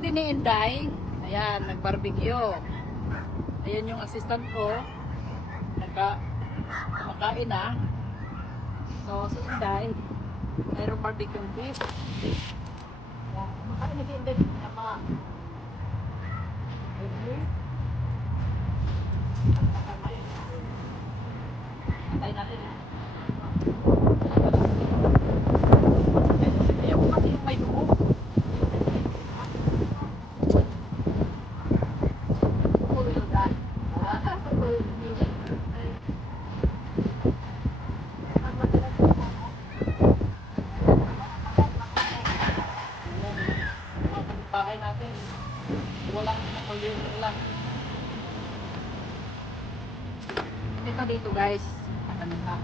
din ni Inday. Ayan, nag-barbecue. Ayan yung assistant ko. Kumakain na. So, si Inday, mayroong barbecue beef. Ayan, kumakain na si Inday. Tama. Patay natin. Ayaw ko kasi yung may dugo. Pakay natin. Walang nakulitin lang. Ito dito guys. Ano na.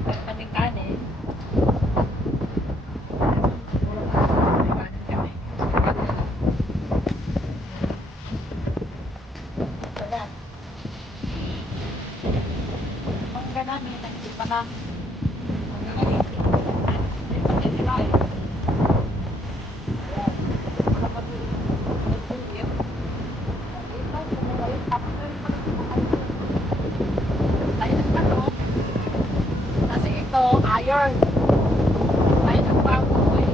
Kaming kanin. Mangga namin, nagsipa namin. Mangga namin. May pagkakilay. Ayan. Wala pa ito. Nag-video. Ito, kumuha yung tapos na rin pala kumakain. Tayo ng pato. Kasi ito, iron. Tayo ng baboy.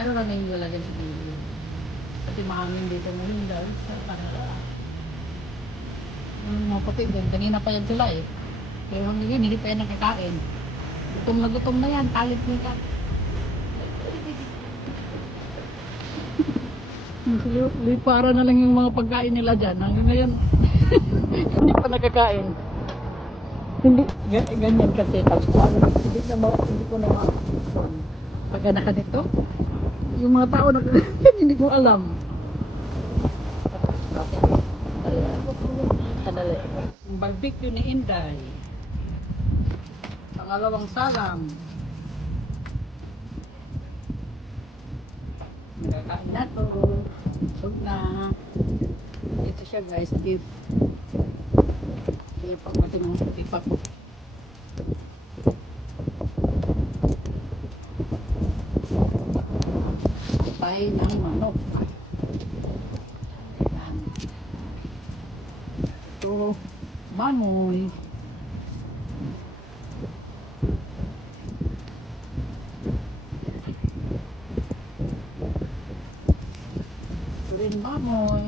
Ano lang na yung lalagyan sa dulo? Kasi mahangin dito ngayon dahil sa kanila. Mga puti din, kanina pa yan sila eh. Pero hanggang yun, hindi pa yan nakakain. Gutom na yan, talit nila. Para na lang yung mga pagkain nila dyan. Hanggang ngayon, hindi pa nakakain. Hindi, ganyan kasi. Hindi ko na pag anak nito. Yung mga tao na hindi ko alam. Kadali. Ang barbecue ni Inday. Pangalawang salam. Nakakain na to. Busog na. Ito siya guys, beef. Kaya pag natin ang beef ako. Patay ng manok. Ayan. Ito, bamoy. Ito rin bamoy.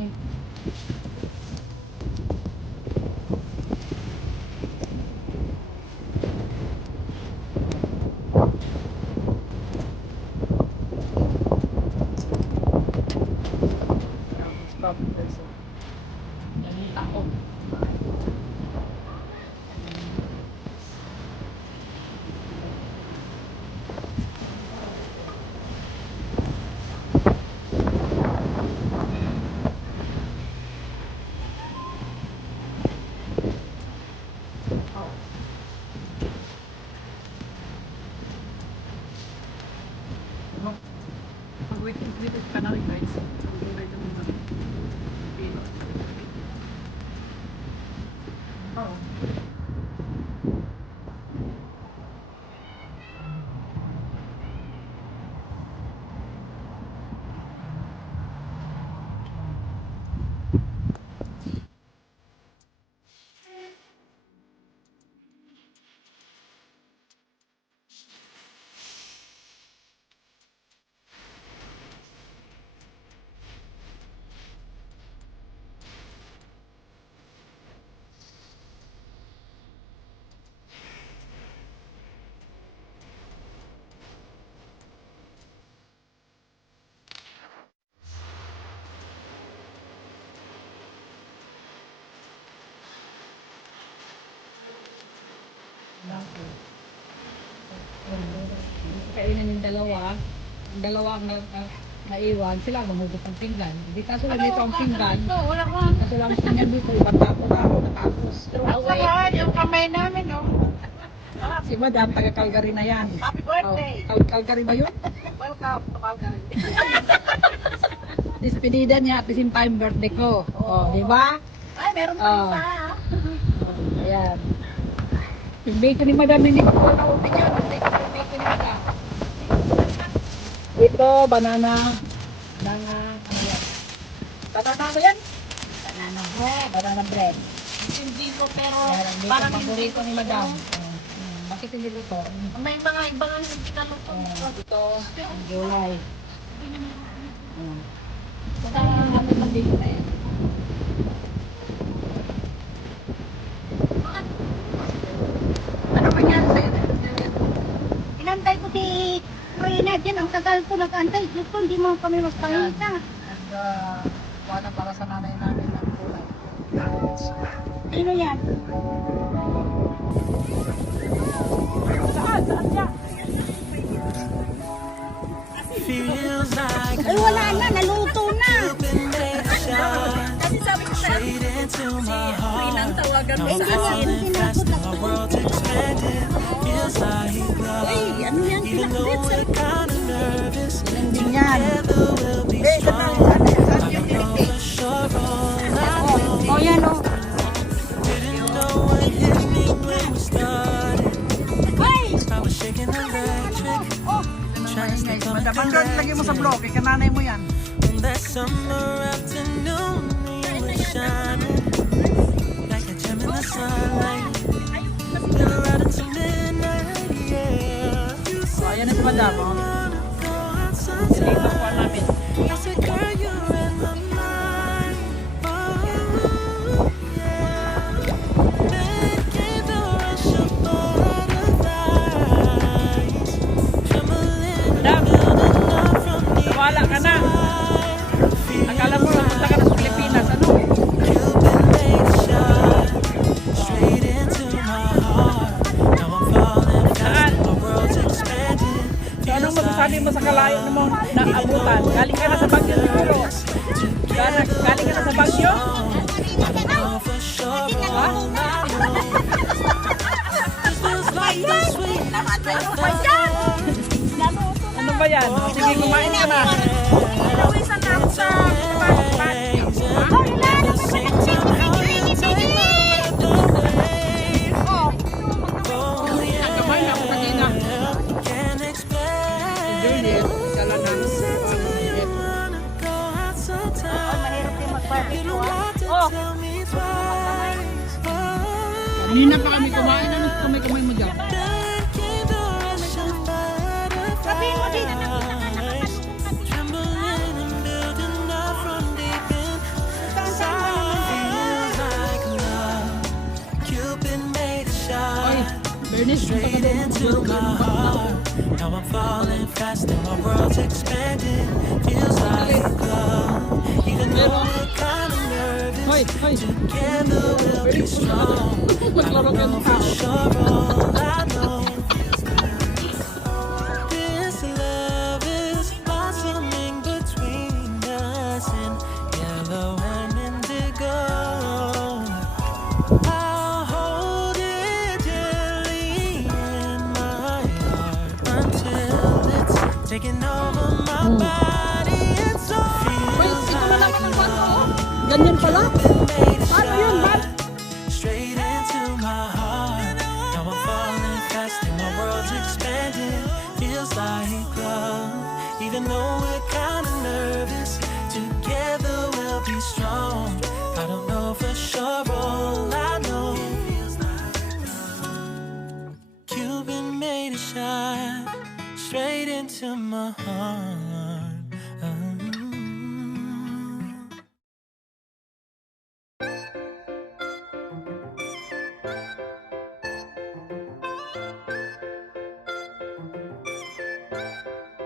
Stop. Yan yung tao. Mag-wait ka na rin guys. Mag-wait ka muna. Oo. Kainan yung dalawa. Ang dalawa ang naiwan. Sila ang mahugot ng pinggan. Hindi kaso lang dito ang pinggan. Wala ka. Kaso lang ang pinggan dito. Ibang tapo na ako natapos. Ang sarap, yung kamay namin, oh. Si Madam, taga Calgary na yan. Happy birthday. Calgary ba yun? Welcome to Calgary. Despedida niya at the same time birthday ko. Oh, di ba? Ay, meron pa Oh. isa. Ayan. Yung bacon ni Madam, hindi ko na-open yun. Yung bacon ni Madam. Ito, banana. Banana, ano yan? Banana ano yan? Banana bread. Banana bread. Hindi ko, pero Yan, ang parang bacon hindi paborito ni Madam. Bakit hindi luto? May mga ibang hindi kaluto. Ito, ang gulay. Baka ano ng bacon na yan? Ano ba yan sa'yo? Inantay ko si Rina dyan. Ang tagal ko nag-antay. Gusto, hindi mo kami magpangita. At wala para sa nanay namin ang gulay. Sino yan? Saan? Saan yan? Feels like Ay, wala na. Naluto na. Kasi sabi ko straight into my heart. No Hindi niya time ako fast, tinapot my world's expanding. Feels like love. ano yan? Even though we're kinda nervous, Hindi yan. together we'll be strong. I know for sure all I know. Oh, yan, oh. Didn't know what hit me when we started. Ay! I was shaking electric, trying to stay calm and Madam, lagay mo sa collected. blog. Ikananay mo yan. On that summer afternoon, you were shining like a gem in the sunlight. We were out until midnight, yeah. You Oh, said ayan na si Madam. Oh. wanna go outside dito po namin. I said, girl, you're in my mind. Oh, yeah. Then came the rush of butterflies. Trembling, Dam, building up from the nawala ka na. Akala mo, punta ka na sa Pilipinas. Ano? Cupid made a shot straight into my heart. Now I'm falling fast, my world's expanding. So, anong masasabi mo sa kalayo na mong naabutan? Galing ka na sa Baguio siguro. Galing ka na sa Baguio? Oh, for sure, Ha? this feels like the sweetest breath of Ano ba yan? Sige, kumain ka na. Pinawisan na ako sa Baguio. Kumain na ako kanina. Can't explain. Juliet, isa lang namin. Wanna go out sometime. Mahirap din You mag-barbecue. don't have to Oh. tell me twice. Oh, Kanina pa kami kumain. Ano kumain mo dyan? then came the rush of Sabihin mo din, butterflies. Trembling and building up from deep inside. Feels like love. Cupid made a Ay, shot Bernice, punta ka straight doon. into my heart. Now I'm falling fast and my world's expanding. Feels like love. Even though we're kind of nervous, Hoy, hoy. together we'll be strong. Maglaro kayo ng tao. Sure, all I know. This love is blossoming between us in yellow and indigo. I'll hold it gently in my heart until it's taking over my body and soul. Hoy, Feels ito na naman ang like bago. Ganyan pala. made a Paano yun, shot Bal? straight into my heart. Now I'm falling fast and my world's expanding. Feels like love, even though we're kind of nervous. Together we'll be strong. I don't know for sure, all I know. Cupid made a shot straight into my heart.